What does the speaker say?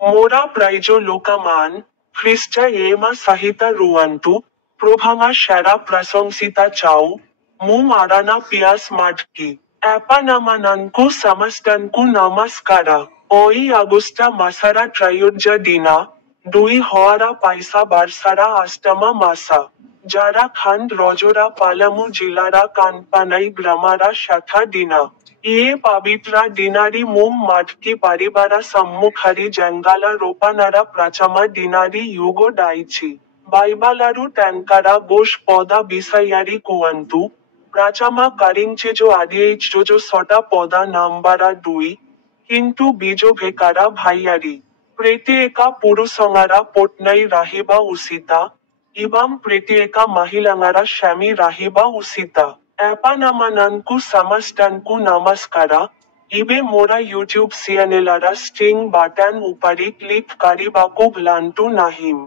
Mora praijo lokaman, Christa ema sahita ruantu, Probhama shara prasonsita chau, Mum arana pias matki. Apanamananku samastanku namaskara. Oi Agusta masara trayurja dina, Dui hoara paisa barsara astama masa. যারা খান্ড রজরা পালামু জিলারা কানপানাই গ্রামারা শাখা দিনা ইয়ে পাবিত্রা ডিনারি মুম মাঠকি পারিবারা সম্মুখারি জঙ্গালা রোপানারা প্রাচামা ডিনারি you go ডাইছি বাইবালারু ট্যাঙ্কারা Bose পদা বিসাইয়ারি কুয়ান্তু প্রাচামা কারিঞ্চেজো আদিয়েচ JoJo সটা পদা নাম্বারা দুই কিন্তু বীজো ভেকারা ভাইয়ারি প্রেতেকা পুরুষঙ্গারা পটনাই রাহিবা উসিতা Ibam pretieka mahilangara shami rahiba usita. Apanamananku samastanku namaskara. Ibe mora YouTube channel sting button upari click karibaku blantu nahim.